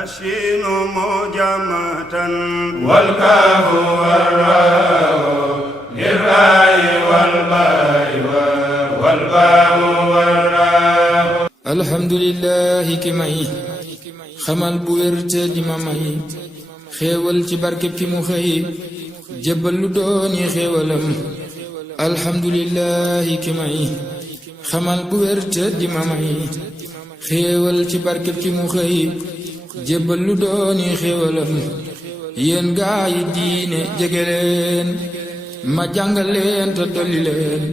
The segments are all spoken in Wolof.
الشين مجمة والكاف والراء للراء والباء والباء والراء الحمد لله ki may xamal bu wér te di ma may xéewal ci barkeb ki mu xëy jébbal lu dooni xéewalam alhamdulillahi ki may xamal bu wér te di ma may xéewal ci barkeb ki mu xëy jébbal lu dooni xéewalam yéen gaa yi diine jege leen ma jàngal leen te dolli leen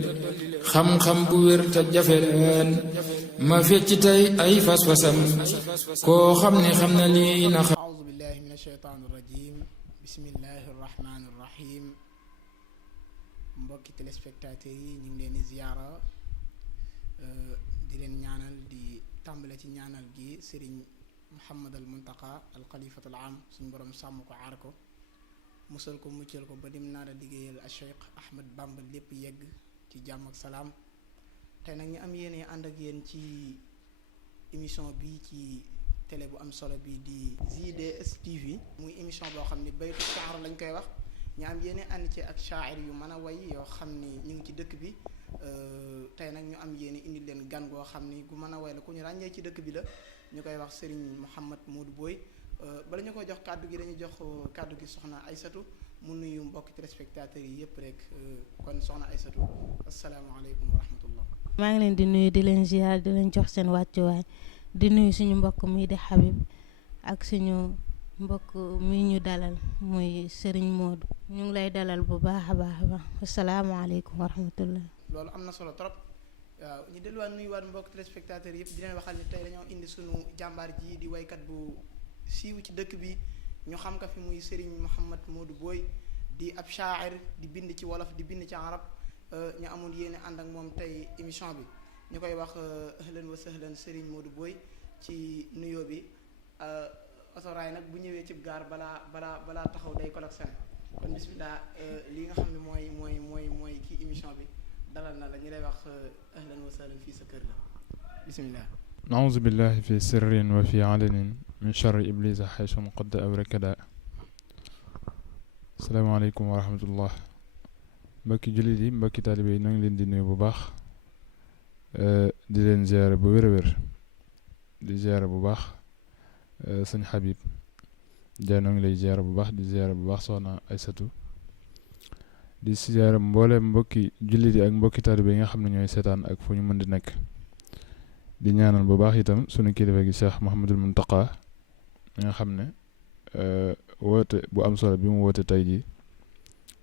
xam-xam bu wér te jafe leen ma fecc tey ay fas-fasam koo xam ne xam na lii na xam. A'uuzu billahi mina shaytaani rajiim bismillahi rahmaani rahiim mbokki téléspectateurs yi ñu ngi leen di ziyaara di leen ñaanal di tàmbale ci ñaanal gi Serigne Mouhamad al Muntaqa al xalifatul am suñu borom sàmm ko aar ko musal ko muccal ko ba dim naa la liggéeyal a Cheikh Ahmed Bamba lépp yegg ci jàmm ak salaam. tey nag ñu am yéene ànd ak yéen ci émission bi ci télé bu am solo bi di JDS TV muy émission boo xam ni baytu shaar lañ koy wax ñu am yéene ànd ci ak shaa'ir yu mën a way yoo xam ni ñu ngi ci dëkk bi tey nag ñu am yéene indi leen gan goo xam ni gu mën a way la ku ñu ràññee ci dëkk bi la ñu koy wax Serigne Mouhamad Modou Boye bala ñu ko jox kàddu gi dañuy jox kàddu gi soxna Aysatu mu nuyu mbokki téléspectateurs yi yëpp rek kon soxna Aysatu asalaamaaleykum wa rahmatullah. maa ngi leen di nuyu di leen ziar di leen jox seen wàccuwaay di nuyu suñu mbokk mi di Habib ak suñu mbokk mi ñu dalal muy Serigne Modou ñu ngi lay dalal bu baax a baax a baax asalaamaaleykum wa rahmatullah. loolu am na solo trop waaw ñu delluwaat nuyuwaat mbokk téléspectateurs yëpp di leen waxal ni tey dañoo indi suñu jàmbaar ji di waykat bu siiw ci dëkk bi ñu xam ka fi muy Serigne Mouhamad Modou Boye di ab shaa'ir di bind ci wolof di bind ci arab ñu amoon yéene ànd ak moom tey émission bi ñu koy wax ahlan wa sahlan Serigne Modou Boye ci nuyoo bi otoraay nag bu ñëwee ci gaar balaa taxaw day collectionné kon bismillah li nga xam ne mooy kii émission bi dalal na la ñu lay wax ahlan wa sahlan fii sa kër la bismillah. a'uuzu billahi fi sirrin wa fi alanin min sharri iblisa haysu qadda aw rakada. asalaamaaleykum wa rahmatullah. mbokki jullit yi mbokki taalibe yi ñoo ngi leen di nuyu bu baax di leen ziyaare bu wér a wér di ziyaare bu baax sëñ Habib Dia ñoo ngi lay ziyaare bu baax di ziyaare bu baax soxna Aysatu di ziyaare mboolem mbokki jullit yi ak mbokki taalibe yi nga xam ne ñooy seetaan ak fu ñu mën di nekk di ñaanal bu baax itam sunu kilifa gi Cheikh Mouhamadul Muntaqa mi nga xam ne woote bu am solo bi mu woote tey jii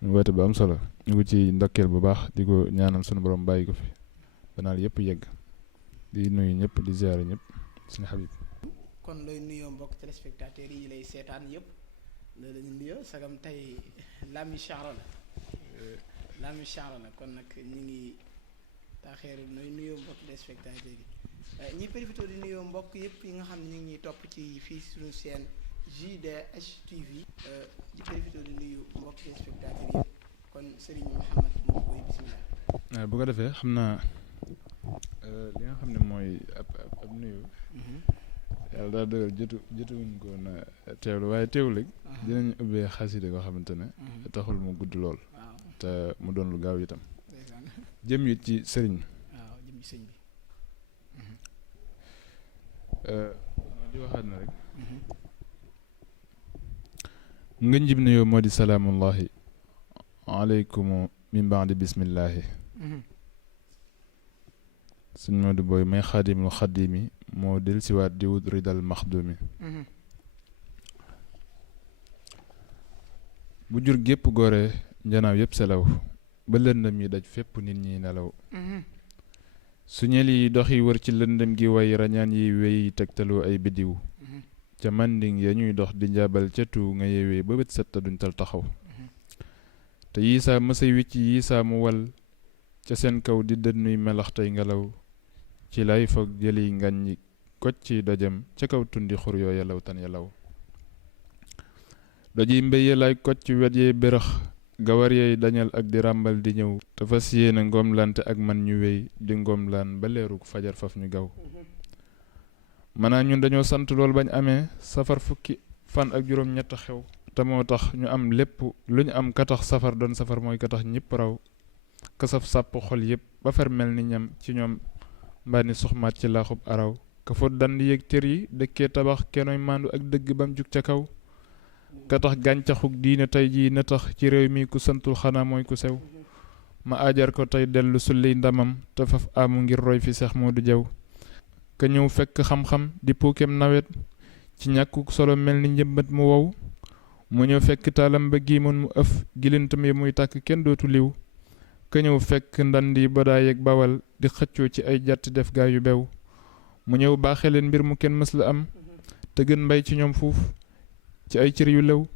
woote bu am solo ñu ko ci ndokkeel bu baax di ko ñaanal sunu borom bàyyi ko fi banaal yëpp yegg di nuyu ñëpp di ziare ñëpp suñu Habib. kon looy nuyoo mbokk téléspectateurs yi lay seetaan yëpp loolu la ñu nuyoo sagam tey lami shaara la kon nag ñu ngi taaxeeru nooy nuyoo mbokk téléspectateurs yi ñi profité di nuyoo mbokk yëpp yi nga xam ne ñu ngi ñuy topp ci fii suñu seen JDS TV di profité di nuyu mbokk téléspectateurs yëpp kon Serigne Mouhamad Modou Boye bismillah. bu ko defee xam naa li nga xam ne mooy ab nuyu. yàlla daa dogal jotuwuñ ko na teewlu waaye teewlu rek dinañ ubbee xasida koo xamante ne taxul mu gudd lool te mu doon lu gaaw itam jëm it ci sëriñ jëm ci sëñ bi di waxaat na rek nga njib nuyoo moo di salaamullahi aleykum min baadi bismillahi sëñ Modou Boye may xaadimul xaadimi moo del siwaat di wut ridal maxdumi bu jur gépp góore njanaaw yépp selaw ba lëndëm yi daj fépp nit ñi nelaw su ñel yi dox yi wër ci lëndëm gi way rañaan yi wey tegtalu ay biddiw ca manding ya ñuy dox di njaabal ca tu nga yeewee ba bët set duñ tal taxaw te yiisaa mësay wicc yiisaa mu wal ca seen kaw di dënnuy melax tey ngelaw ci lay foog jëli ngaññi kocc ci dojam ca kaw tundi xur yoo yelaw tan yelaw doji mbéye lay kocc wet yee bërëx gawar yeey dañal ak di ràmbal di ñëw te fas yéene ngoomlante ak man ñu wéy di ngoomlaan ba leeruk fajar faf ñu gaw maanaam ñun dañoo sant loolu bañ amee safar fukki fan ak juróom-ñett xew te moo tax ñu am lépp lu ñu am ka tax safar doon safar mooy ka tax ñëpp raw kasaf sàpp xol yëpp ba fer mel ni ñam ci ñoom mbaa ni soxmaat ci laaxub araw ka fot dand yéeg cër yi dëkkee tabax kenooy maandu ak dëgg bam jug ca kaw ka tax gàncaxuk diine tey jii na tax ci réew mi ku santul xanaa mooy ku sew ma ajar ko tey dellu sulliy ndamam te faf amu ngir roy fi Seex Moodu Jaw ka ñëw fekk xam-xam di puukem nawet ci ñàkkuk solo mel ni njëmbat mu wow mu ñëw fekk taalam ba giimoon mu ëf gilintam yi muy tàkk kenn dootu liw ka ñëw fekk ndandi badaay ak bawal di xëccoo ci ay jàtt def gaa yu bew mu ñëw baaxee leen mbir mu kenn mës la am te gën mbay ci ñoom fuuf ci ay cër yu lew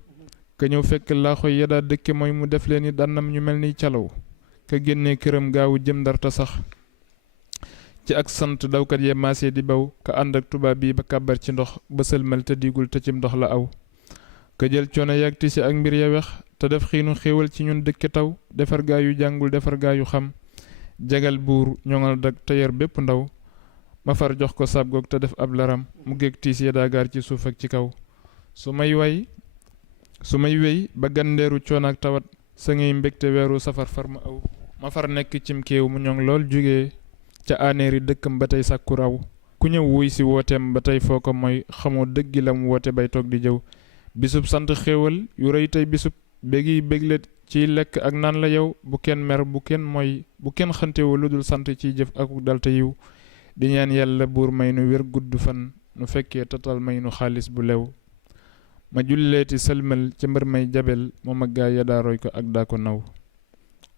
ka ñëw fekk laaxoy yadaa dëkke mooy mu def leen i dànnam ñu mel ni calaw ka génnee këram gaawu jëm ndarta sax ci ak sant dawkat yee maasee di baw ka ànd ak tubaab bii ba kàbbar ci ndox ba sëlmal te digul te cim ndox la aw ka jël coono yàgg tisi ak mbir ya wex te def xiinu xéewal ci ñun dëkke taw defar gaa yu jàngul defar gaa yu xam jagal buur ñoŋal dag te yar bépp ndaw ma far jox ko sab goog te def ab laram mu géeg tiis ya daagaar ci suuf ak ci kaw su may wéy ba gandeeru coono ak tawat sa ngay mbégte weeru safar far ma aw ma far nekk cim kéew mu ñoŋ lool jógee ca aneeri dëkkam ba tey sàkku raw ku ñëw wuy si wooteem ba tey foo ko mooy xamoo dëggi lam woote bay toog di jëw bisub sant xéewal yu rëy tey bisub bégi béglet ciy lekk ak naan la yow bu kenn mer bu kenn mooy bu kenn xantewu lu dul sant ciy jëf ak dal te yiw di ñaan yàlla buur may nu wér gudd fan nu fekkee tatal may nu xaalis bu lew ma julleeti sëlmal ca mbër may jabel moom ak gaa ya daa roy ko ak daa ko naw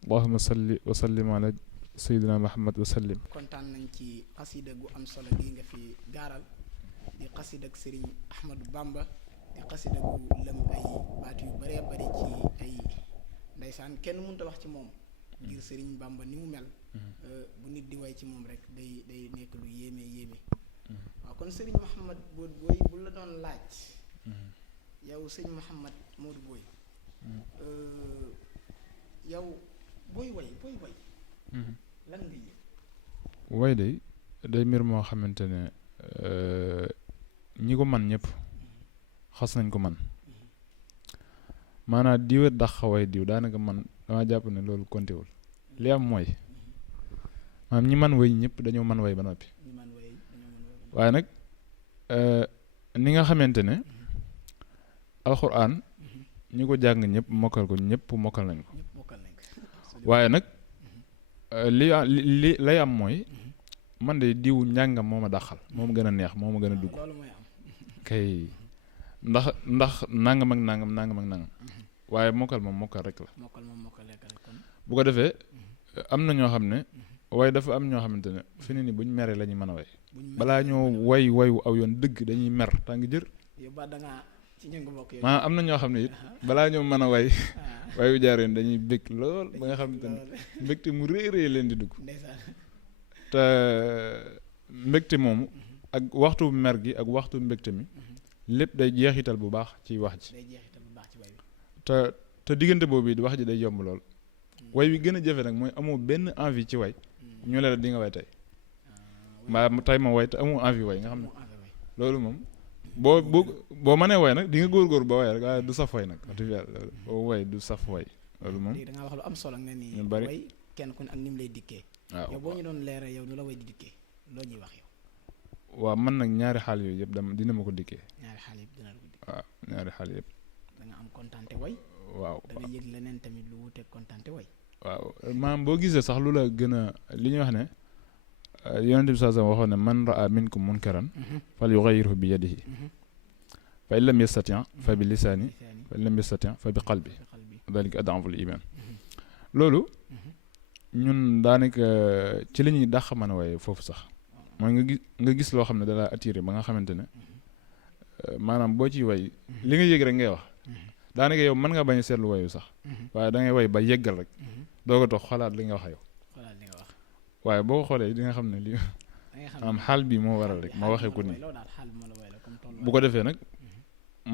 allahumma salli wa sallim ala sayyidina muhammad wa sallim. kontaan nañ ci xasida gu am solo gi nga fi gaaral di xasida ak Serigne Ahmadou Bamba di xasida gu lëm ay baat yu bëree bëri ci ay ndeysaan kenn mënut a wax ci moom ngir Serigne Bamba ni mu mel bu nit di way ci moom rek day nekk lu yéeme waaw kon Serigne Mouhamad Boye bu la doon laaj yow sëñ Mouhamad Modou Boye yow booy way lan nga yëg way day mbir moo xamante ne ñi ko man ñëpp xas nañ ko man maanaam diwa dàq way diw daanaka man dama jàpp ne loolu kontéwul li am mooy maanaam ñi man way ñëpp dañoo man way ba noppi waaye nag ni nga xamante ne alxuraan ñi ko jàng ñëpp mokkal ko ñëpp mokkal nañ ko waaye nag li lay am mooy man de diw njàngam moo ma dàqal moo ma gën a neex moo ma gën a dugg kay ndax nangam ak nangam waaye mokkal moom mokkal rek la bu ko defee am na ñoo xam ne waaye dafa am ñoo xamante ne fi ne ni buñ meree la ñuy mën a way balaa ñoo wayu aw yoon dëgg dañuy mer tàng jër maanaam am na ñoo xam ne it balaa ñoo mën a wayu jaar yoon dañuy bég lool ba nga xamante ne mbégte mu réerée leen di dugg te mbégte moomu ak waxtu mer gi ak waxtu mbégte mi lépp day jeexital bu baax ci wax ji te diggante boobu di wax ji day yomb lool way wi gën a jafe nag mooy amoo benn envie ci way ñu la di nga way tey mbaa tey ma way te amoo envie way nga xam ne loolu moom boo mënee way nag di nga góorgóor ba way rek waaye du saf way nag boo way du saf way loolu moom da nga wax lu am solo nga ni ñu bari way kenn ku ne ak ni mu lay dikkee yow boo ñu doon leeral yow nu la way di dikkee loo ñuy wax yow waaw man nag ñaari xaal yooyu yëpp dina ma ko dikkee ñaari xaal yëpp dina la ko dikkee waaw ñaari xaal yëpp da nga am kontaante way waaw da nga yëg leneen tamit lu wuteeg kontaante way waaw maanaam boo gisee sax lu la gën a li ñuy wax ne yonent bi saa waxoon ne man raa minkum munkaran fal yughayyirhu bi yadihi fa in lam yastati' fa bi lisaani fa in lam yastati' fa bi qalbi dalika ad'aful iman loolu ñun daanaka ci la ñuy dàq mën a waaye foofu sax mooy nga gis loo xam ne dalaa attiré ba nga xamante ne maanaam boo ciy way li nga yëg rek ngay wax daanaka yow mën nga bañ a seetlu wayu sax waaye da ngay way ba yeggal rek doo ko toog xalaat li nga wax yow waaye boo ko xoolee di nga xam ne li am xaal bi moo waral rek ma waxee ko nii bu ko defee nag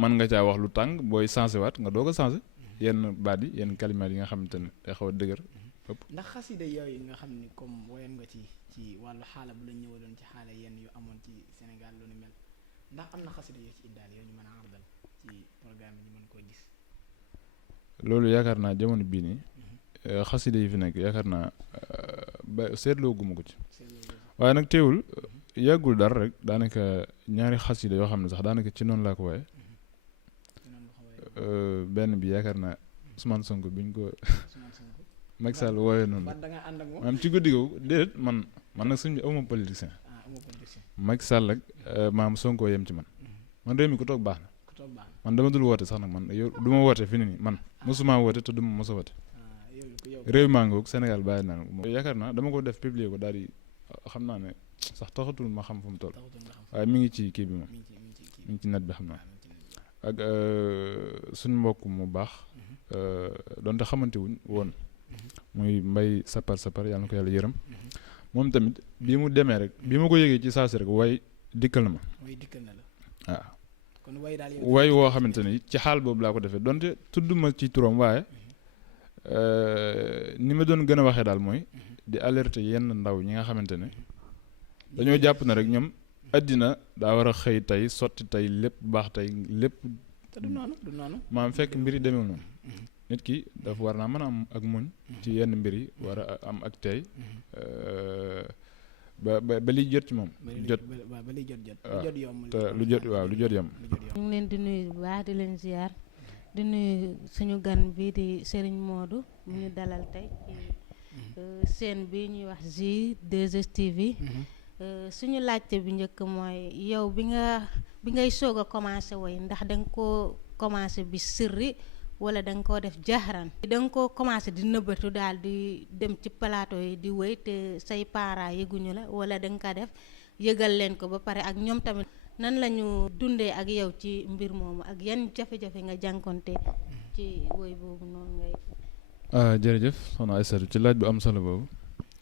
mën nga caa wax lu tàng booy sensé waat nga doog a sensé yenn baat yi yenn kalimaat yi nga xamante ne day xaw a dëgër ëpp ndax xasida yooyu nga xam ni comme woyoon nga ci wàllu xaala bu la ñëwaloon ci xaala yenn yu amoon ci Sénégal lu ni mel ndax am na xasida yoo ci iddaal yoo ñu mën a ardal ci programme bi ñu mën koo gis. loolu yaakaar naa jamono bii nii xasida yi fi nekk yaakaar naa ba seetloo guma ko ci waaye nag teewul yàggul dara rek daanaka ñaari xasida yoo xam ne sax daanaka ci noonu laa ko waaye benn bi yaakaar naa Ousmane Sonko biñ ko Macky Sall wooyee noonu maanaam ci guddi googu déedéet man nag suñ bi awma politicien Macky Sall ak maam Sonko yem ci man réew mi ku toog baax na man dama dul woote sax nag man yow du ma woote fi ni nii man mosuma woote te du ma mos a woote réew maa ngoog Sénégal bàyyi naa yaakaar naa dama ko def publier ko daal di xam naa ne sax taxatul ma xam fu mu toll waaye mi ngi ci kii bi moom mi ngi ci net bi xam naa ak suñu mbokk mu baax donte xamante wuñ woon muy mbay sapar yàlla na ko yàlla yërëm moom tamit bi mu demee rek bi ma ko yëgee ci saa si rek way dikkal na ma waaw way woo xamante ni ci xaal boobu laa ko defee donte tudd ma ci turam waaye ni ma doon gën a waxee daal mooy di alerter yenn ndaw ñi nga xamante ne dañoo jàpp na rek ñoom àddina daa war a xëy tey sotti tey lépp baax tey lépp du noonu maam fekk mbir yi demeewul noonu nit ki dafa war naa mën a am ak muñ ci yenn mbir yi war a am ak tey ba liy jot ci moom jot lu jot yom ñu ngi leen di nuyu bu baax di leen ziar di nuyu suñu gan bi di Serigne Modou mu ñu dalal tey ci chaîne bi ñuy wax Zi 2STV suñu laajte bi njëkk mooy yow bi ngay soog a commencé woy ndax da nga koo commencé bi sirri wala da nga koo def jaxaran da nga koo commencé di nëbbatu daal di dem ci plateau yi di woy te say parents yëguñu la wala da nga ko def yëgal leen ko ba pare ak ñoom tamit nan lañu dundee ak yow ci mbir moomu ak yan jafe-jafe nga jànkonte ci woy boobu noonu ngay jërëjëf soxna Aïssatou ci laaj bu am solo boobu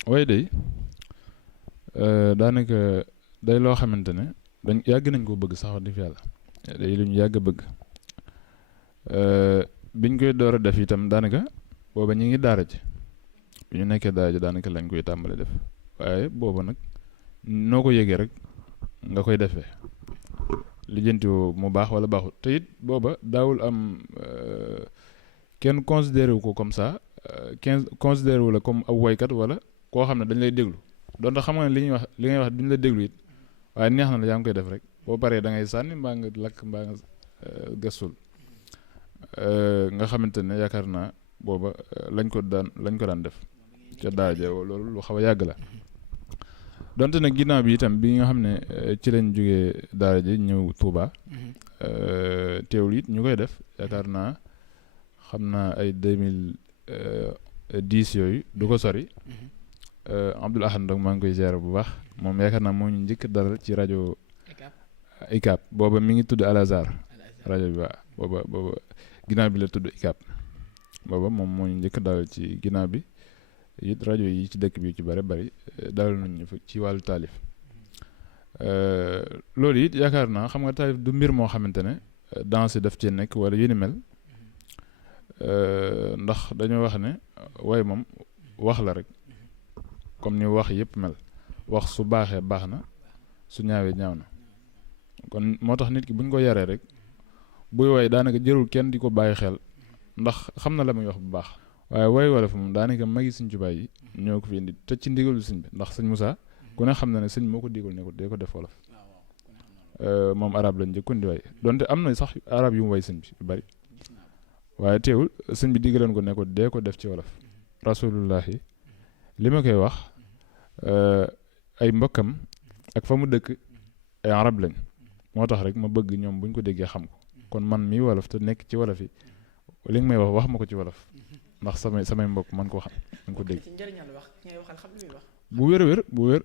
way day daanaka day loo xamante ne dañ yàgg nañ koo bëgg sax wax dëgg yàlla day lu ñu yàgg a bëgg biñ koy door a def itam daanaka booba ñu ngi daara ji bi ñu nekkee daara ji daanaka lañ koy tàmbale def waaye booba nag noo ko yëgee rek nga koy defee lijjanti mu baax wala baaxul te it booba daawul am kenn considéré wu ko comme ça kenn considéré wu la comme ab woykat wala koo xam ne dañ lay déglu donte xam nga ne li ngay wax duñ la déglu it waaye neex na la yaa ngi koy def rek boo paree da ngay sànni mbaa nga lakk mbaa nga gëstul nga xamante ne yaakaar naa booba lañ ko daan def ca daara ja loolu lu xaw a yàgg la donte nag ginnaaw bi itam bi nga xam ne ci lañ jógee daara ji ñëw Touba teewul it ñu koy def yaakaar naa xam naa ay 2010 yooyu du ko sori Abdoul Ahad Ndong maa ngi koy ziar bu baax moom yaakaar naa moo ñu njëkk dalal ci rajo ICAP booba mi ngi tudd Al Azhar rajo bi waaw booba ginnaaw bi la tudd ICAP booba moom moo ñu njëkk dalal ci ginnaaw bi it rajo yi ci dëkk bi ci bari dalal nañu ci wàllu taalif loolu it yaakaar naa xam nga taalif du mbir moo xamante ne danse daf cee nekk wala yu ni mel ndax dañoo wax ne waaye moom wax la rek comme ni wax yëpp mel wax su baaxee baax na su ñaawee ñaaw na kon moo tax nit ki buñ ko yaree rek buy woy daanaka jërul kenn di ko bàyyi xel ndax xam na la muy wax bu baax waaye woy wala fa moom daanaka magi Sëñ Tuubaa yi ñoo ko fi indi te ci ndigalu sëñ bi ndax sëñ Moussa ku ne xam na ne sëñ moo ko digal ne ko dee ko def wolof moom arab lañ njëkkoon di way donte am na sax arab yu mu way sëñ bi yu bari waaye teewul sëñ bi digaloon ko ne ko dee ko def ci wolof rasulullahi li ma koy wax ay mbokkam ak fa mu dëkk ay arab lañ moo tax rek ma bëgg ñoom buñ ko déggee xam ko kon man mii wolof te nekk ci wolof yi li nga may wax ma ko ci wolof ndax samay mbokk man koo xam man ko dégg bu wér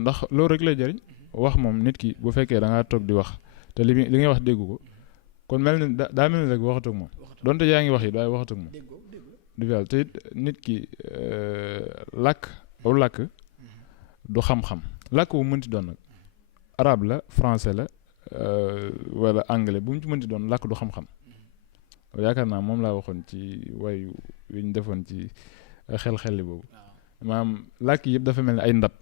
ndax loolu rek lay jëriñ wax moom nit ki bu fekkee da ngaa toog di wax te li ngay wax déggu ko kon mel ni daa mel ni rek waxatoo ak moom donte yaa ngi wax yi waaye waxatoo ak moom du fi te it nit ki làkk du xam-xam làkk bu mënti doon nag arabe la français la wala anglais bu mu ci mënti doon làkk du xam-xam yaakaar naa moom laa waxoon ci wayu wi ñu defoon ci xel-xelli boobu maanaam làkk yëpp dafa mel ni ay ndab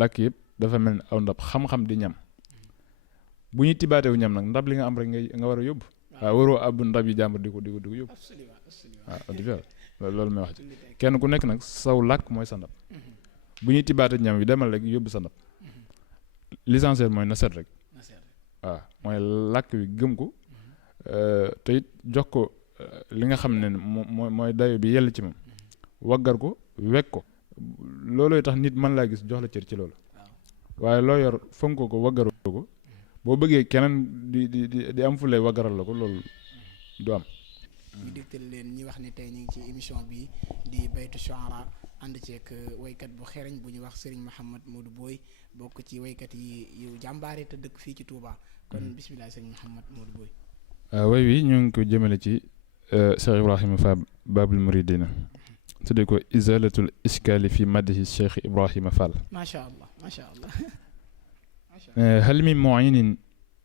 làkk yëpp dafa mel ni aw ndab xam-xam di ñam bu ñuy tibaatewu ñam nag ndab li nga am rek nga war a yóbbu waaw waroo ab ndab yi jàmbur di ko yóbbu waaw loolu may wax ci kenn ku nekk nag saw làkk mooy sa ndab bu ñuy tibaate ñam yi demal rek yóbbu sa ndab l'essentiel mooy na set rek waaw mooy làkk wi gëm ko te it jox ko li nga xam ne mooy dayo bi yell ci moom waggar ko wekk ko loolooy tax nit mën laa gis jox la cër ci loolu waaye loo yor fonk ko waggaroo ko boo bëggee keneen di am fu lay waggaral la ko loolu du am. ñu digtal leen ñi wax ne tey ñu ngi ci émission bi di baytu shuara ànd ceeg waykat bu xereñ bu ñu wax Serigne Mouhamed Modou Boye bokk ci waykat yi yu jàmbaare te dëkk fii ci Touba kon bisimilah Serigne Mouhamed Modou Boye. way wi ñu ngi ko jëmale ci Cheikh Ibrahima Fall Babul Mouridina tuddee ko izalatul iskali fi madhi Cheikh Ibrahima Fall. macha allah macha allah. hal min mu'inin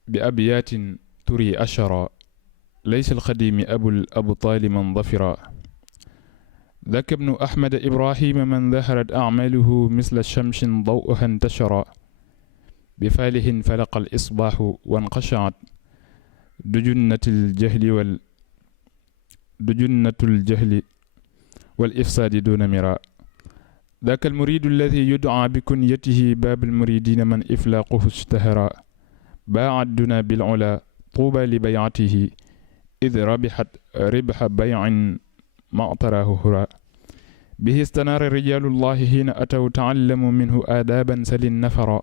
bi abiyatin turi ashara ليس الخديم أبو الأبطال من ظفرا ذاك ابن أحمد إبراهيم من ظهرت أعماله مثل الشمس ضوءها انتشرا بفاله فلق الإصباح وانقشعت دجنة الجهل والإفساد دون مراء ذاك المريد الذي يدعى بكنيته باب المريدين من إفلاقه اشتهرا باع الدنا بالعلا طوبى لبيعته إذ ربحت ربح بيع ما اعتراه هراء به استنار رجال الله حين أتوا تعلموا منه آدابا سل النفرا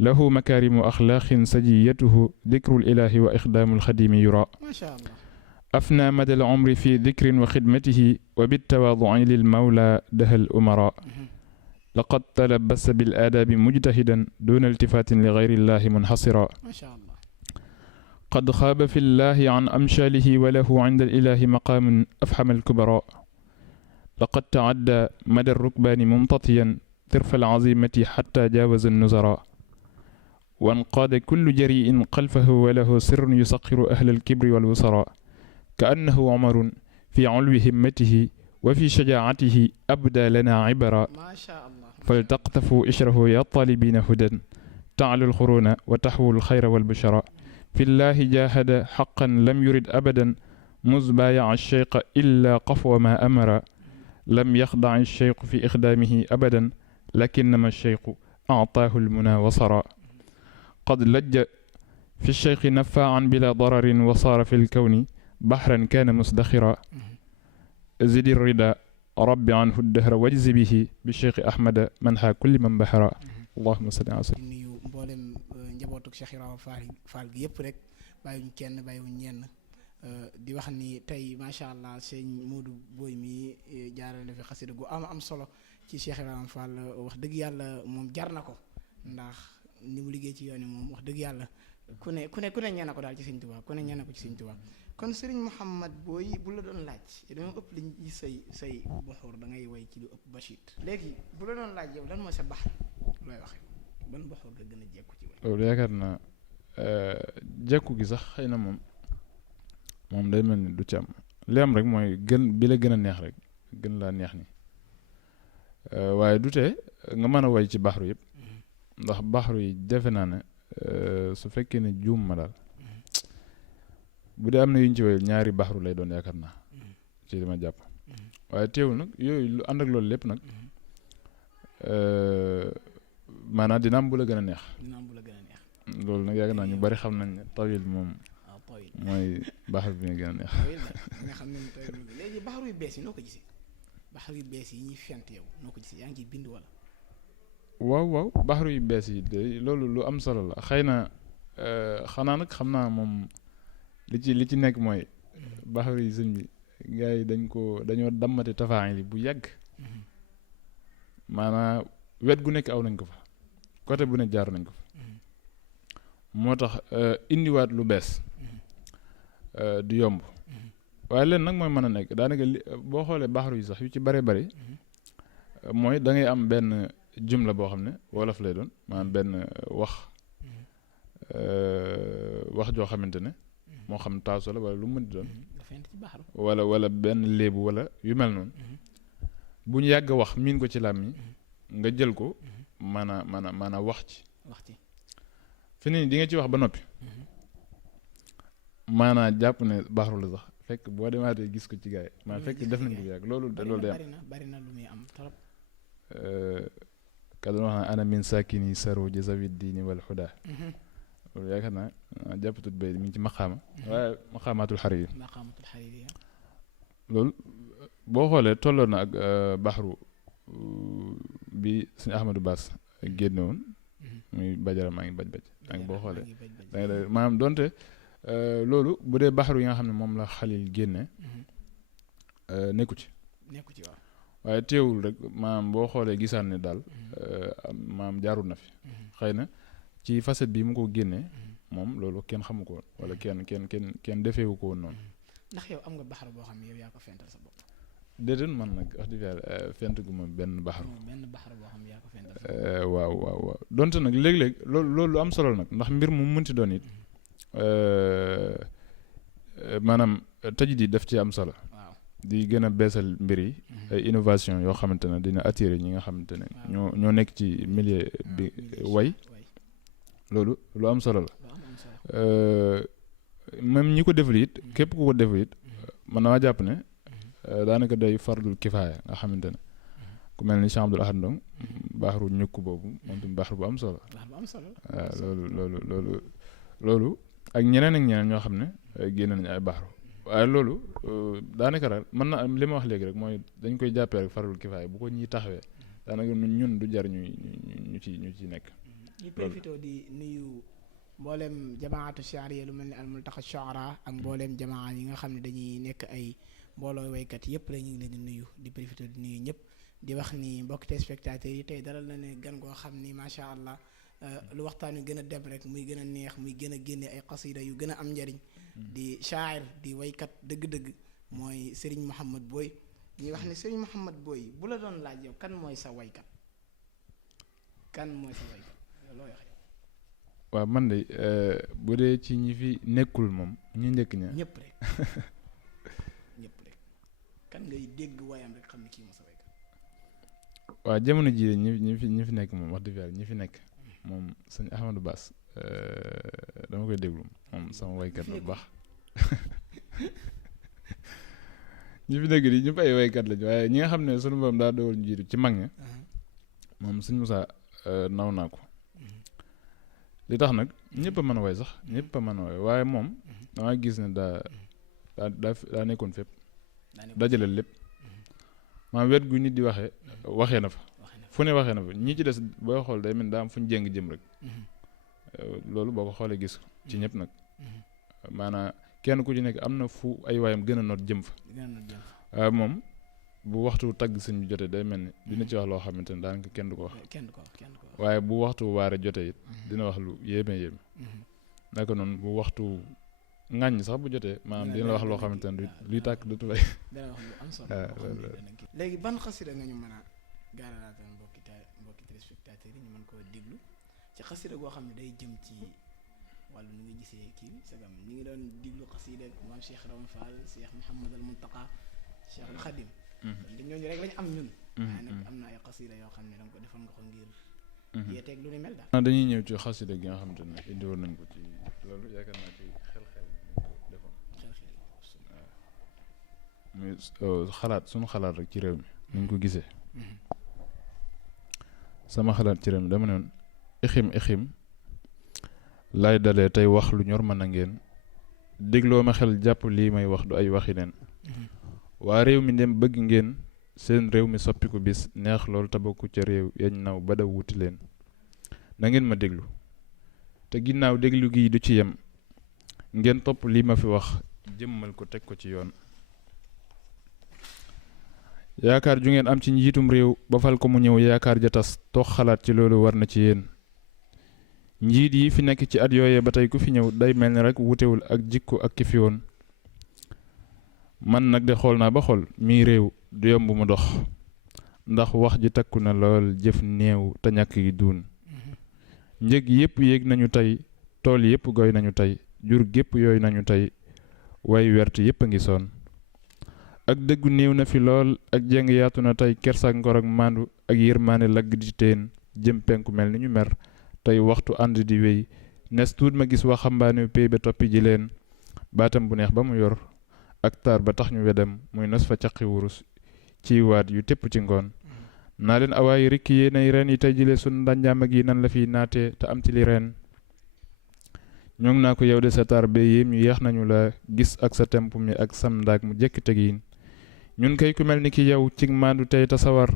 له مكارم أخلاق سجيته ذكر الإله وإخدام الخديم يرى ما شاء الله أفنى مدى العمر في ذكر وخدمته وبالتواضع للمولى دهى الأمراء لقد تلبس بالآداب مجتهدا دون التفات لغير الله منحصرا ما شاء الله قد خاب في الله عن أمثاله وله عند الإله مقام أفحم الكبراء لقد تعدى مدى الركبان ممتطيا طرف العزيمة حتى جاوز النزراء وانقاد كل جريء خلفه وله سر يسخر أهل الكبر والوسراء كأنه عمر في علو همته وفي شجاعته أبدى لنا عبرا ما شاء الله فلتقتفوا إشره يا طالبين هدى تعلو الخرون وتحووا الخير والبشراء في الله جاهد حقا لم يرد أبدا مذ بايع الشيخ إلا قفو ما أمر لم يخضع الشيخ في إخدامه أبدا لكنما الشيخ أعطاه المنى وصرا قد لج في الشيخ نفاعا بلا ضرر وصار في الكون بحرا كان مزدخرا زد الردى رب عنه الدهر واجز به بالشيخ أحمد منحى كل من بحرا اللهم صل على سيدنا mboolem njabootuk Cheikh Ibrahima Fall gi yëpp rek bàyyiwuñ kenn bàyyiwuñ ñenn di wax ni tey macha allah sëñ Modou Boye mi jaarale fi xasida gu am solo ci Cheikh Ibrahima Fall wax dëgg yàlla moom jar na ko ndax ni mu liggéey ci yoon yi moom wax dëgg yàlla ku ne ñee na ko daal ci sëñ Tuubaa ku ne ñee na ko ci sëñ Tuubaa kon Serigne Mouhamed Boye bu la doon laaj dama ëpp liñ ci say boxoor da ngay way ci lu ëpp bachit léegi bu la doon laaj yow lan mooy sa bax looy waxe ban boxoor nga gën a jekku ci way loolu yaakaar naa jekku gi sax xëy na moom day mel ni du ci am li am rek mooy gën bi la gën a neex rek gën laa neex ni waaye du tee nga mën a way ci baxaru yëpp ndax baxaru yi defe naa ne su fekkee ne juum ma daal bu dee am na yu ñu ci way ñaari baxaru lay doon yaakaar naa ci li ma jàpp waaye teewul nag yooyu lu ànd ak loolu lépp nag maanaam dina am bu la gën a neex loolu nag yaakaar naa ñu bari xam nañ ne tawil moom mooy baxar bi nga gën a neex nga xam ne tawil léegi baxaru yu bees yi noo ko gisee baxaru yu bees yi ñuy fent yow noo ko gisee yaa ngi ciy bind wala waaw baxaru yu bees yi de loolu lu am solo la xëy na xanaa nag xam naa moom li ci nekk mooy baxaru yi sëñ bi gars yi dañoo dammate tafaani li bu yàgg maanaam wet gu nekk aw nañ ko fa côté bu ne jaar nañ ko fa moo tax indiwaat lu bees du yomb waaye leen nag mooy mën a nekk daanaka boo xoolee baxaru yi sax yu ci bare bari mooy da ngay am benn jumla boo xam ne wolof lay doon maanaam benn wax joo xamante ne moo xam taaso la wala lu mu mën di doon wala benn léebu wala yu mel noonu bu ñu yàgg wax miin ko ci làmmiñ nga jël ko maanaam wax ci fi nii di nga ci wax ba noppi maanaam jàpp ne baxaru la sax fekk boo demaatee gis ko ci gaay maa fekk def nañ ko bi yàgg loolu day am bari na lu muy am trop ka doon wax naa ana min sakini saru jazawi diini wal xuda loolu yaakaar naa jàppatut bay mi ngi ci maqaama waaye maqaamaatul xariri loolu boo xoolee tolloon na ak baxaru bi suñu Ahmadou Bass génne woon muy bajara maa ngi baj ak boo xoolee da nga maanaam donte loolu bu dee baxaru yi nga xam ne moom la Xalil génne nekku ci waaw waaye teewul rek maanaam boo xoolee gisaan ne daal maanaam jaarul na fi xëy na ci facette bi mu ko génnee moom loolu kenn xamu ko woon wala kenn defeewu ko woon noonu. ndax yow am nga baxaru boo xam ne yow yaa ko fental sa bopp. déedéet man nag wax dëgg yàlla fent gu ma benn baxaru. boo xam ne yaa ko fental sa bopp. waaw donte nag léeg-léeg loolu lu am solo nag ndax mbir mu mënti doon it maanaam tajdid daf ci am solo. di gën a beesal mbir yi ay innovation yoo xamante ne dina attirer ñi nga xamante ne ñoo nekk ci milieu bi way loolu lu am solo la même ñi ko deful it képp ku ko deful it man naa jàpp ne daanaka day fardul kifaaya nga xamante ne ku mel ni Cheikh Abdoul Ahad Ndong baaxaru ñukk boobu moom tamit baaxaru bu am solo waaw loolu ak ñeneen ñoo xam ne génne nañu ay baaxaru waaye loolu daanaka daal mën na li ma wax léegi rek mooy dañ koy jàppee rek farul kifaay bu ko ñuy taxawee daanaka ñun du jar ñu ci nekk. ñu profité di nuyu mboolem jamaatu charia lu mel ni al multaqa shuara ak mboolem jamaa yi nga xam ne dañuy nekk ay mbooloo waykat yëpp la ñu ngi leen di nuyu di profité di nuyu ñëpp di wax ni mbokk téléspectateurs yi tey dalal na ne gan goo xam ni macha allah lu waxtaan wi gën a dem rek muy gën a neex muy gën a génne ay xasida yu gën a am njariñ di shaa'ir di waykat dëgg-dëgg mooy Serigne Mouhamed Boye ñuy wax ne Serigne Mouhamed Boye bu la doon laaj yow kan mooy sa waykat loo wax waaw man de bu dee ci ñi fi nekkul moom ñu njëkk ña ñëpp rek kan ngay dégg wayam rek xam ne kii moo sa waykat waaw jamono jii ñi fi nekk moom wax dëgg yàlla ñi fi nekk moom sëñ Ahmadou Bass dama koy déglu moom sama waykat bu baax ñi fi nekk di ñëpp ay waykat lañu waaye ñi nga xam ne sunu borom daa dogal ñu jiitu ci mag ña moom sëñ Moussa naw naa ko li tax nag ñëpp a mën a way sax ñëpp a mën a way waaye moom dama gis ne daa nekkoon fépp dajale lépp maanaam wet gu nit di waxee na fa fu ne waxee na fa ñi ci des booy xool day mel daa am fu ñu jéng jëm rek loolu boo ko xoolee gis ko ci ñëpp nag maanaam kenn ku ci nekk am na fu ay waayam gën a noot jëm fa waaye moom bu waxtu tagg sëñ bi jotee day mel ni dina ci wax loo xamante ne daanaka kenn du ko wax waaye bu waxtu waare jotee it dina wax lu yéeme naka noonu bu waxtu ŋàññ sax bu jotee maanaam dina wax loo xamante ne luy tàkk du tubay dana wax lu am solo léegi ban xasida nga ñu mën a gaaralaatal mbokki téléspectateurs yi ñu mën koo déglu ci xasida goo xam ne day jëm ci wàllu nu nga gisee kii sagam ñu ngi doon diglu xasida maam Cheikh Rawam Fall Cheikh Mouhamad al Muntaqa Cheikh al Khadim te ñooñu rek lañ am ñun waaye nag am na ay xasida yoo xam ne danga ko defoon nga ko ngir yeeteeg lu ni mel daal dañuy ñëw ci xasida gi nga xamante ne indi woon nañ ko ci loolu yaakaar naa ci xel defoon waaw muy xalaat suñu xalaat rek ci réew mi nuñ ko gisee sama xalaat ci réew mi dama ne woon ixim lay dalee tey wax lu ñor mën a ngeen dégloo ma xel jàpp lii may wax du ay waxi neen waa réew mi dem bëgg ngeen seen réew mi soppiku bis neex loolu tabaku ca réew yañ naw ba daw wuti leen na ngeen ma déglu te ginnaaw déglu gi du ci yem ngeen topp lii ma fi wax jëmmal ko teg ko ci yoon yaakaar ju ngeen am ci njiitum réew ba fal ko mu ñëw yaakaar ja tas toog xalaat ci loolu war na ci yéen njiit yi fi nekk ci at yooye ba tey ku fi ñëw day mel ni rek wutewul ak jikko ak ki fi woon man nag de xool naa ba xool mii réew du yomb mu dox ndax wax ji takku na lool jëf néew te ñàkk yi duun njëg yépp yéeg nañu tey tool yépp goy nañu tey jur gépp yooyu nañu tey way wert yépp a ngi soon ak dëggu néew na fi lool ak jeng yaatu na tey kersak ngor ak màndu ak yërmaane lagg di teen jëm penku mel ni ñu mer tey waxtu ànd di wéy nes tuut ma gis waxambaane pey ba toppi ji leen baatam bu neex ba mu yor ak taar ba tax ñu wedem muy nos fa caqi wurus ci waat yu tépp ci ngoon naa leen awaayi rikki yéenay reen yi tey jile sun ndànjaama gi nan la fiy naatee te am ci li reen ñoo ngi naa ko yow de sa taar ba yéem ñu yeex nañu la gis ak sa temp mi ak sam ndaag mu jekki tegiin ñun kay ku mel ni ki yow cig maandu tey te sawar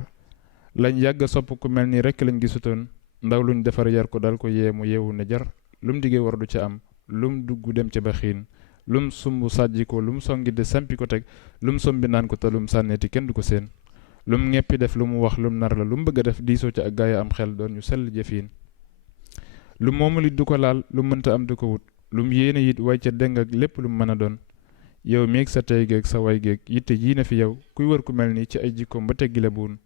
lañ yàgg sopp ku mel ni rekk lañ gisutoon ndaw luñ defar yar ko dal ko yee mu yeewu ne jar lum diggee war du ca am lum dugg dem ca ba xiin lum sumb sàjji ko lum songi de sampi ko teg lum sombi naan ko te lum sànneeti kenn du ko seen lum ñeppi def lu mu wax lum nar la lum bëgg a def diisoo ca ak gaaya am xel doon ñu sell jëfiin lu moomul it du ko laal lu mënta am du ko wut lum yéene it way ca deng ak lépp lum mën a doon yow meeg sa tey geeg sa way geeg yitte jii na fi yow kuy wër ku mel ni ci ay jikkoom ba teggi la buun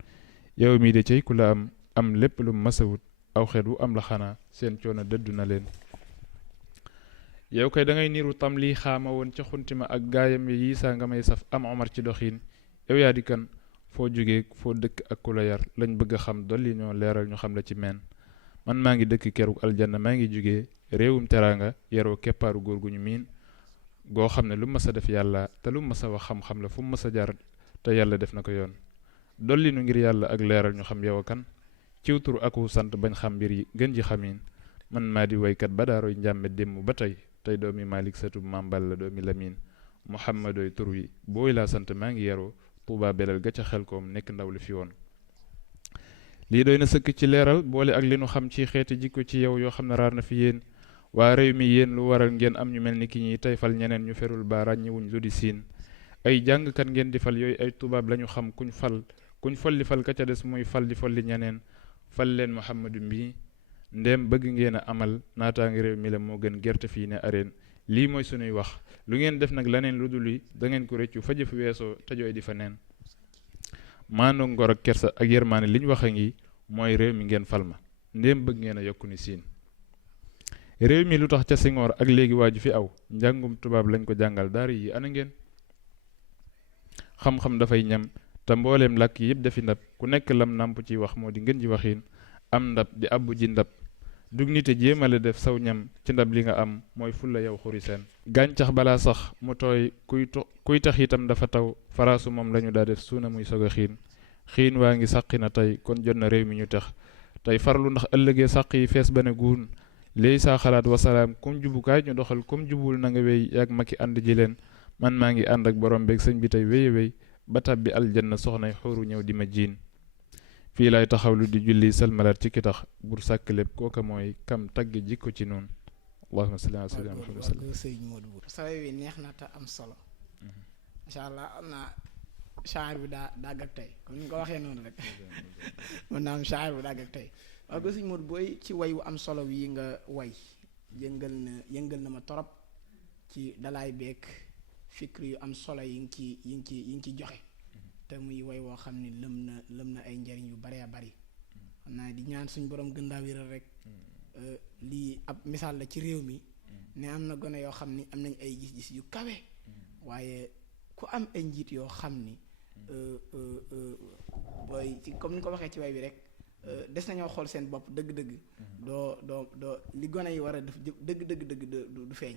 yow mii de cey ku la am lépp lum masawut aw xeet wu am la xanaa seen coono dëddu na leen yow kay da ngay niru tam lii xaama woon ca xuntima ak gaayam yi yiisaa nga may saf am omar ci doxiin yow yaa di kan foo jógee foo dëkk ak ku la yar lañ bëgg a xam dolli ñoo leeral ñu xam la ci meen man maa ngi dëkk keru aljanna maa ngi jógee réewum teraanga yaroo keppaaru góor gu ñu miin goo xam ne lu mas a def yàlla te lu mas a wax xam-xam la fu mu mas a jaar te yàlla def na ko yoon dolli nu ngir yàlla ak leeral ñu xam yow a kan ciw tur aku sant bañ xam mbir yi gën ji xamiin man maa di waykat ba daarooy njàmme démb ba tey doomi Malick Satu Mambal la doomi Lamine Muhammadooy tur wi booy laa sant maa ngi yaroo Tuubaa belal ga ca xel koom nekk ndaw li fi woon lii doy na sëkk ci leeral boole ak li nu xam ci xeeti jikko ci yow yoo xam ne raar na fi yéen waa réew mi yéen lu waral ngeen am ñu mel ni ki ñuy tey fal ñeneen ñu ferul ba ràññiwuñ lu di siin ay jàngkat ngeen di fal yooyu ay tubaab lañu xam kuñ folli fal ka ca des muy fal di folli ñeneen fal leen Muhammadu mbii ndéem bëgg ngeen a amal naataangi réew mi la moo gën gerte fii ne areen lii mooy sunuy wax lu ngeen def nag laneen lu dul yi da ngeen ko rëccu fa jëf weesoo te jooy di fa neen maandoo ngor ak kersa ak yërmaane liñ wax a ngi mooy réew mi ngeen fal ma ndéem bëgg ngeen a yokku ni siin réew mi lu tax ca Senghor ak léegi waaju fi aw njàngum tubaab lañ ko jàngal daara yi ana ngeen xam-xam dafay ñam te mbooleem làkk yëpp dafi ndab ku nekk lam nàmp ci wax moo di ngeen ji waxiin am ndab di abbu ji ndab dug nite jéemale def saw ñam ci ndab li nga am mooy fulla yow xuri seen gàncax balaa sax mu tooy kuy tax itam dafa taw faraasu moom lañu daa def suuna muy sog a xiin waa ngi sàqi na tey kon jot na réew mi ñu tax tey farlu ndax ëllëgee sàq yi fees ba ne guun léegi saa xalaat wasalaam kum jubukaay ñu doxal kum jubul na nga wéy yaag maki ànd ji leen man maa ngi ànd ak borom beeg sëñ bi tey wéye wéy ba tàbbi aljanna soxnay xóoru ñëw di ma jiin fii lay taxawlu di julli salmalaat ci ki tax bur sàkk lépp kooka mooy kam tagg jikko ci noonu allahumma salli ala sayyidina Muhammad sëñ Modou Bousso sawe wi neex na te am solo incha allah am naa shaar bi daa dàgg ak tey comme ni nga ko waxee noonu rek mën naa am shaar bi dàgg ak tey waaw ko sëñ Modou booy ci way wu am solo wi nga way yëngal na ma torop ci dalaay beek fikri yu am solo yi ngi ci joxe te muy way woo xam ni lëm na ay njariñ yu baree bari xam naa di ñaan suñ borom gën daa wéral rek lii ab misaal la ci réew mi ne am na gone yoo xam ni am nañ ay gis-gis yu kawe waaye ku am ay njiit yoo xam ni booy ci comme ni ko waxee ci way bi rek des nañoo xool seen bopp dëgg-dëgg doo li gone yi war a def dëgg du feeñ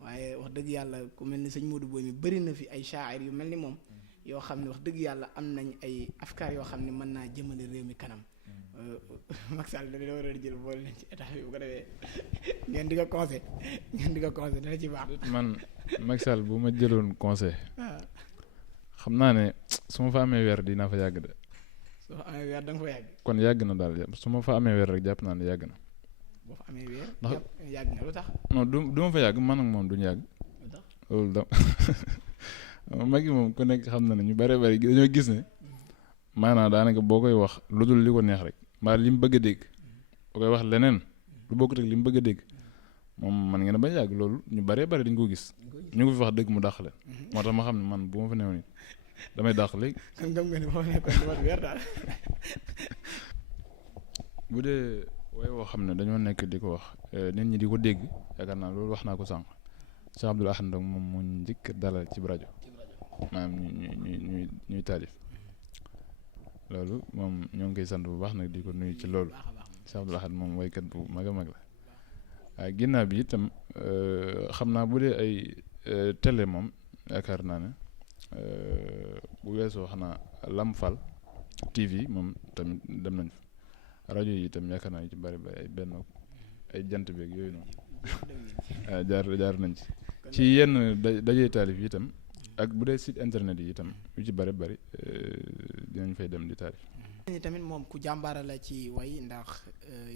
waaye wax dëgg yàlla ku mel ni sëñ Modou Boy mi bëri na fi ay shaa'ir yu mel ni moom yoo xam ne wax dëgg yàlla am nañ ay afkaar yoo xam ne mën naa jëmale réew mi kanam Macky Sall da war a jël boole leen ci état bi bu ko defee ngeen di ko conseil dana ci baax. man Macky Sall bu ma jëloon conseil xam naa ne su ma fa amee weer dinaa fa yàgg de. soo fa amee weer da nga fa yàgg. kon yàgg na daal su ma fa amee weer rek jàpp naa ne yàgg na. boo fa amee weer. ndax yàgg na lu tax. non du ma fa yàgg man ak moom duñu yàgg. lu tax loolu da Macky moom ku nekk xam na ne ñu bare bari dañoo gis ne maanaam daanaka boo koy wax lu dul li ko neex rek mbaa li mu bëgg a dégg boo koy wax leneen lu bokkut ak li mu bëgg a dégg moom man ngeen a bañ yàgg loolu ñu bare bari dañ ko gis ñu ngi fi wax dëgg mu dàq leen moo tax ma xam ne man bu ma fa newoon it damay dàq léegi. kon gëm nga ni boo nekkoon du mat weer daal. bu dee way woo xam ne dañoo nekk di ko wax nit ñi di ko dégg yaakaar naa loolu wax naa ko sànq Cheikh Abdoul Ahad Ndong moom mu njëkk dalal ci rajo maanaam ñuy taalif loolu moom ñoo ngi koy sant bu baax nag di ko nuyu ci loolu Cheikh Abdoul Ahad moom waykat bu mag a mag la waaye ginnaaw bi itam xam naa bu dee ay télé moom yaakaar naa ne bu weesoo xanaa Lamfal TV moom tamit dem nañ fa rajo yi itam yaakaar naa yu ci bari bari ay benn ay jant beeg yooyu noonu jaar nañ ci yenn dajee taalif yi itam ak bu dee site internet yi itam yu ci bari bari dinañ fay dem di taalif. ni tamit moom ku jàmbaara la ci way ndax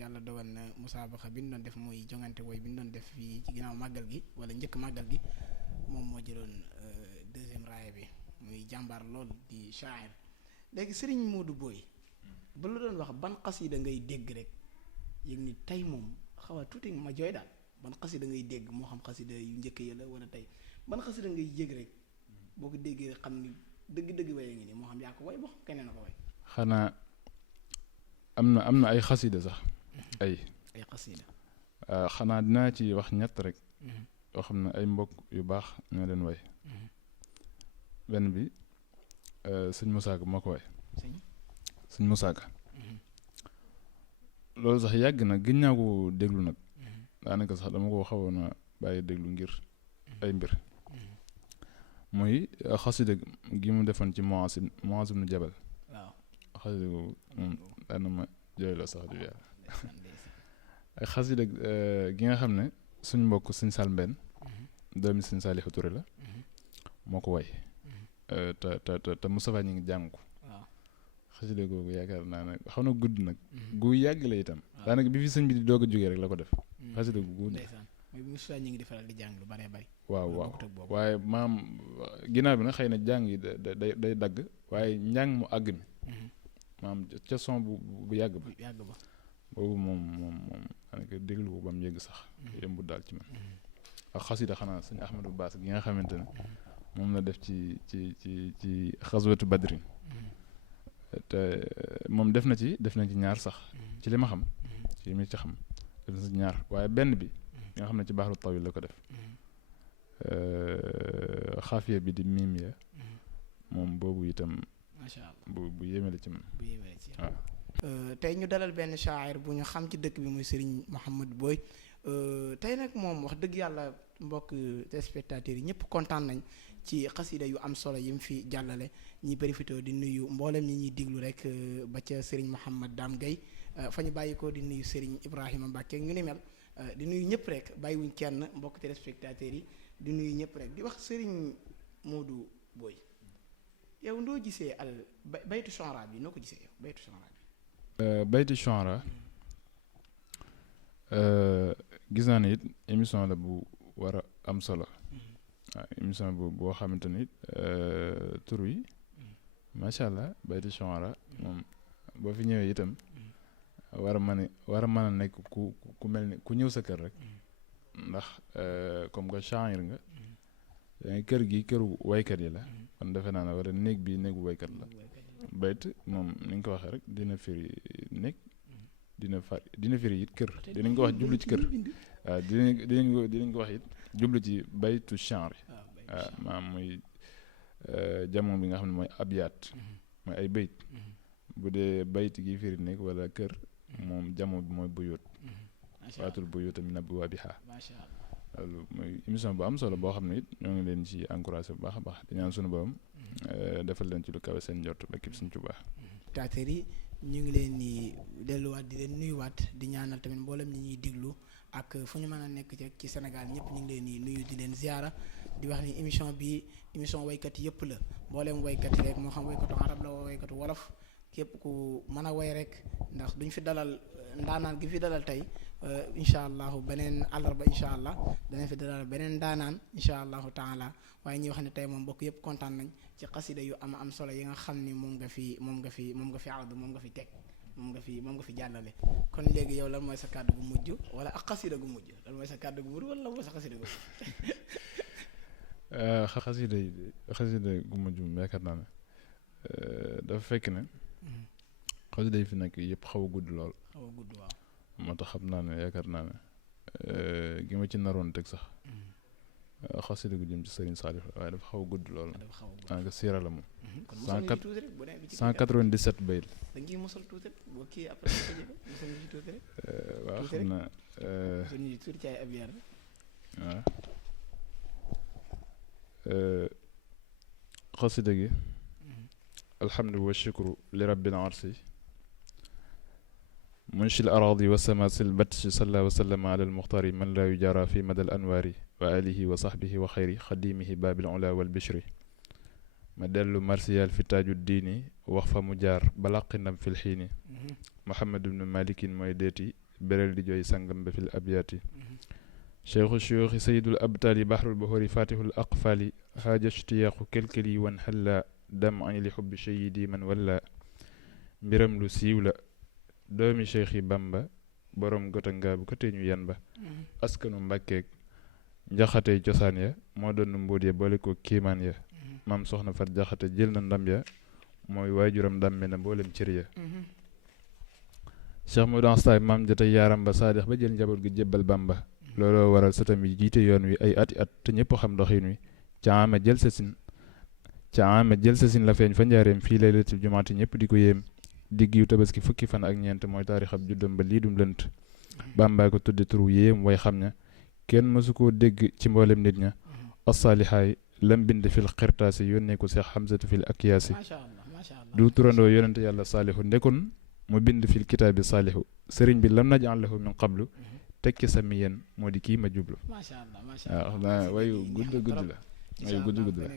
yàlla dogal na musaabaxa bi ñu doon def muy jongante way bi ñu doon def fii ci ginnaaw màggal gi wala njëkk màggal gi moom moo jëloon deuxième raaya bi muy jàmbaar lool di shaa'ir. léegi Serigne Modou Boye ba la doon wax ban xasida ngay dégg rek yëg ni tey moom xaw a tuuti ma jooy daal ban xasida ngay dégg moo xam xasida yu njëkk ya la wala tey ban xasida ngay yëg rek boo ko déggee rek xam ni dëgg-dëgg waye ngi nii moo xam yaa ko way boo xam keneen a ko way. xanaa am na ay xasida sax ay xasida xanaa dinaa ci wax ñett rek yoo xam ne ay mbokk yu baax ñoo leen way benn bi sëñ Moussa Ka moo ko way sëñ Moussa Ka loolu sax yàgg na gën naa ko déglu nag daanaka sax dama ko xawoon a bàyyi déglu ngir ay mbir muy xasida gi mu defoon ci Muaz ibn Jabal xasida googu moom daana ma jooy la sax di yàlla ay xasida gi nga xam ne suñ mbokk suñ Sall Mbenn doomi suñ Saliou Touré la moo ko way te Moustapha ñi ngi jàng ko xasida googu yaakaar naa ne xaw na gudd nag gu yàgg la itam daanaka bi fi sëñ bi di doog a jógee rek la ko def xasida gu gudd mooy Moustapha ñi ngi di faral di jàng lu bare bari waaw waaye maam ginnaaw bi nag xëy na jàng yi day dagg waaye njàng mu àgg mi maam ca son bu yàgg ba boobu moom daanaka déglu ko ba mu yëgg sax yëmbut daal ci man ak xasida xanaa sëñ Ahmadou Bass gi nga xamante ne moom la def ci xaswatu badrin te moom def na ci ñaar sax ci li ma xam ci li ma ci xam def na ci ñaar waaye benn bi nga xam ne ci baaxlu tawil la ko def xaafiya bi di miim ya moom boobu itam bu yéeme la ci man waaw tey ñu dalal benn shaa'ir bu ñu xam ci dëkk bi muy Serigne Mouhamadou Boye tey nag moom wax dëgg yàlla mbokk téléspectateurs yi ñëpp kontaan nañ ci xasida yu am solo yi mu fi jàllale ñi profité di nuyu mboolem ñi ñuy diglu rek ba ca Serigne Mouhamad Dame Gueye fa ñu bàyyi ko di nuyu Serigne Ibrahima Mbacke ñu ni mel di nuyu ñëpp rek bàyyiwuñ kenn mbokk téléspectateurs yi di nuyu ñëpp rek di wax Serigne Modou Boye yow ndoo gisee baytu shu'ara bi noo ko gisee yow baytu shu'ara bi. baytu shu'ara gis naa ne it émission la bu war a am solo waaw émission boo xamante ni tur yi macha allah baytu shu'ara moom boo fi ñëwee itam war a mën a nekk ku mel ni ku ñëw sa kër rek ndax comme que sha'ir nga kër gi këru waykat yi la kon defe naa ne war a néeg bi néegu waykat la bayt moom ni nga ko waxee rek dina firi néeg dina firi it kër dinañ ko wax jublu ci kër waaw dinañ ko wax it jublu ci baytu chanre waaw maam muy jamono bi nga xam ne mooy abyaat mooy ay bayt bu dee bayt gi firi néeg wala kër moom jamono bi mooy buyóot waatul buyóot min abwaabihaa loolu mooy émission bu am solo boo xam ne it ñoo ngi leen ci encouragé bu baax a baax di ñaan sunu borom defal leen ci lu kawe seen njort ba képp suñ ci baax taateer yi ñu ngi leen di delluwaat di leen nuyuwaat di ñaanal tamit mboolem ñi ñuy diglu ak fu ñu mën a nekk ci Sénégal ñëpp ñu ngi leen di nuyu di leen ziara di wax ni émission bi émission waykat yëpp la mboolem waykat yi rek moo xam waykatu arab la waykatu wolof képp ku mën a way rek ndax duñ fi dalal ndaanaan gi fi dalal tey incha allahu beneen àllarba incha allah danañ fi dalal beneen ndaanaan incha allahu taala waaye ñuy wax ne tey moom mbokk yëpp kontaan nañ ci xasida yu am solo yi nga xam ni moom nga fi awdu moom nga fi teg moom nga fi jàllale kon léegi yow lan mooy sa kàddu gu mujj wala ak xasida gu mujj lan mooy sa kàddu gu mujj wala lan mooy sa xasida gu xasida gu mujj yaakaar naa ne dafa fekk ne xasida yi fi nekk yëpp xaw a gudd lool waaw moo tax xam naa ne yaakaar naa ne gi ma ci naroon teg sax xasida gu jëm ci Serigne Salif waaye dafa xaw a gudd lool daanaka siira la moom 197 bayt da ngi mosal tuuti rek boo kii après mosal tuuti rek waaw xam naa suñu tur ci ay ab yar. waaw xasida gi alhamdu wa shukru li rabbil arsi munshil aradi wa samasil batshi salla wa sallama ala almuxtari man la yujara fi madal anwaari wa alihi wa sahbihi wa xayri xadimihi babil ula wal bishri ma dellu marsiyal fi taaju diini wax fa mu jaar balaqi ndam fil xiini muhammad ibnu malikin mooy deeti berel di jooy sangam ba fil abyaati cheikhu shuyuuxi sayidul abtali bahrul bahori fatihul aqfali haaja shtiyaqu kelkeli wan halla dam ani li xubbi sayidi man walla mbiram lu siiw la doomi cheikh yi bamba borom gotanga bu ko teeñu yan ba askanu mbàkkeeg njaxatey cosaan ya moo doon mbóot ya boole ko kiimaan ya maam soxna fat jaxate jël na ndam ya mooy waajuram ndàmme na mboolem cër ya cheikh Modou Anstaay maam jata yaaram ba saadix ba jël njaboot gi jébbal bamba looloo waral satam yi jiite yoon wi ay ati at te ñëpp xam doxin wi ca ama jël sa sin la feeñ fa njaareem fii laylatul jumaati ñëpp di ko yéem digg yu tabaski fukki fan ak ñeent mooy taarixab juddam ba lii dum lënt bàmbaa ko tudde turu yéem way xam ña kenn mësu koo dégg ci mboolem nit ña assaalihaay lam bind fil xirtaasi yónnee ko seex xamsatu fil akiyaasi du turandoo yonente yàlla saalihu ndekon mu bind fil kitaabi saalihu sëriñ bi lam naj'al lahu min qablu tekki sami yéen moo di kii ma jublu waaw xam naa wayu gudd la wayu gudd la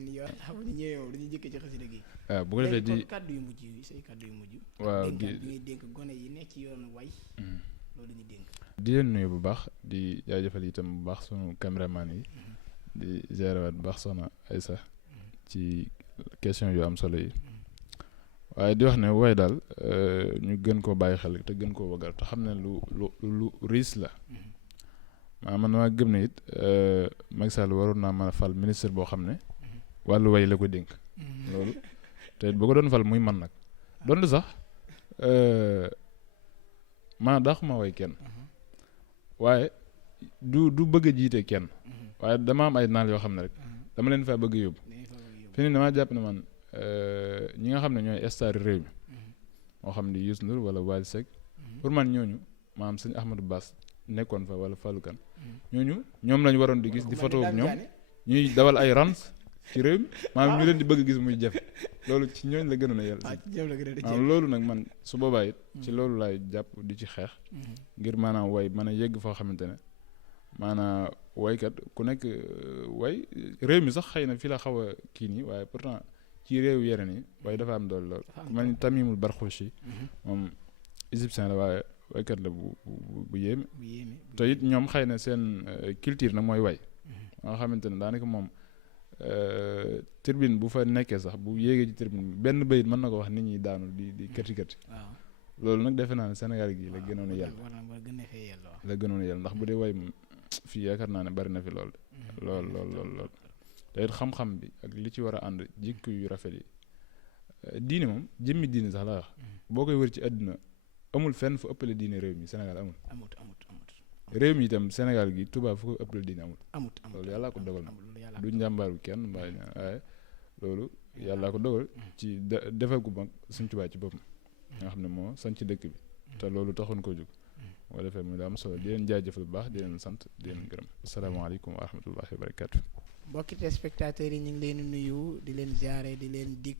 waaw bu ko defee di kàddu yu mujj yi say kàddu yu mujj waaw ñuy dénk gone yi nekk ci yoonu way loolu ñu dénk di leen nuyu bu baax di jaajëfal itam bu baax sunu caméraman yi di gérewaat bu baax soxna Aysa ci question yu am solo yi waaye di wax ne way daal ñu gën koo bàyyi xel te gën koo wagal te xam ne lu riis la man maa gëm ne it Macky Sall waroon naa mën a fal ministre boo xam ne wàllu way la ko dénk loolu te it bu ko doon fal muy man nag doon sax maa dax ma way kenn waaye du bëgg a jiite kenn waaye dama am ay naal yoo xam ne rek dama leen faa bëgg a yóbbu fi ne damaa jàpp ne man ñi nga xam ne ñooy star réew mi moo xam ni Youssou Ndour wala Wally Seck pour man ñooñu maam sëñ Ahmadou Bass nekkoon fa wala Fallou Kane ñoom lañ waroon di gis di photo ak ñoom ñuy dawal ay rans ci réew mi maanaam ñu leen di bëgg gis muy jafe loolu ci ñooñ la gënoon a yàlla maanaam loolu nag man su boobaa it ci loolu laay jàpp di ci xeex ngir maanaam way mën a yegg foo xamante ne maanaam waykat ku nekk way réew mi sax xëy na fi la xaw a kii nii waaye pourtant ci réew yeneen yi waaye dafa am doole lool man ni Tamimul Barxuushi moom égyptien la waaye waykat la bu yéeme te it ñoom xëy na seen culture nag mooy way nga xamante ne daanaka moom tribune bu fa nekkee sax bu yéegee ci tribune benn bayit mën na ko wax nit ñi daanu di kati loolu nag defe naa ne Sénégal gi la gënoon a yàlla ndax bu dee way fii yaakaar naa ne bari na fi lool te it xam-xam bi ak li ci war a ànd jikko yu rafet yi diine moom jëmmi diine sax laa wax boo koy wër ci àdduna amul fenn fu ëppale diine réew mi Sénégal amut réew mi itam Sénégal gi tubaab fu ko ëppale diine amut loolu yàllaa ko dogal na du njàmbaaru kenn mbaa waaye loolu yàllaa ko dogal ci defal gu mag suñ tubaab ci boppam nga xam ne moo sañ ci dëkk bi te loolu taxoon ko jóg moo defee mu daa am solo di leen jaajëfal bu baax di leen sant di leen gërëm asalaamaaleykum wa rahmatullahi wa barakaatu. mbokki téléspectateurs yi ñu ngi leen nuyu di leen ziare di leen dig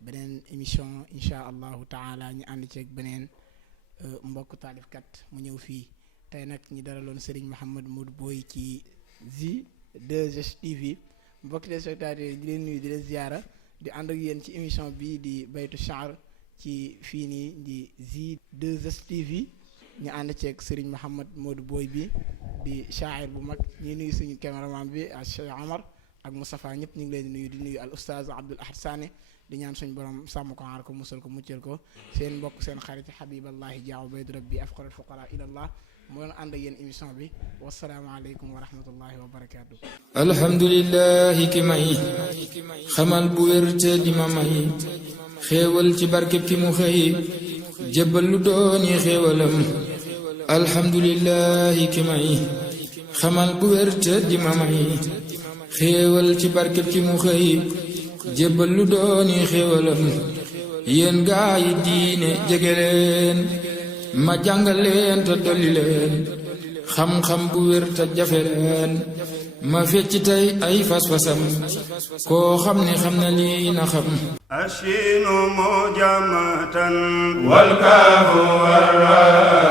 beneen émission incha allahu taala ñu ànd ceeg beneen mbokk taalifkat mu ñëw fii tey nag ñi daraloon Serigne Mouhamed Modou Boye ci Zi 2STV mbokki téléspectateurs yi di leen nuyu di leen ziara di ànd ak yéen ci émission bii di Baytu Sha'r ci fii nii di Zi 2STV ñu ànd ceeg Serigne Mouhamed Modou Boye bi di shaa'ir bu mag ñi nuyu suñu cameraman bi ak Cheikh Omar ak Moustapha ñëpp ñu ngi leen di nuyu di nuyu al oustaz Abdoul Ahad Sané di ñaan suñu borom sàmm ko aar ko musal ko muccal ko seen mbokk seen xarit Habiballahi Diaw Baydu Rabbi afqarul fuqara ilallah moo doon ànd ak yéen émission bi wasalaamaaleykum wa rahmatullahi wa barakaatu. alhamdulillahi ki may xamal bu wér te di ma may xéewal ci barkeb ki mu xëy jébbal lu dooni xéewalam alhamdulillahi ki may xamal bu wér te di ma may xéewal ci barkeb ki mu xëy jébbal lu dooni xéewalam yéen gaa yi diine jege leen ma jàngal leen te dolli leen xam-xam bu wér te jafe leen ma fecc tey ay fas-fasam koo xam ne xam na lii na xam الشين مجمة والكاف والراء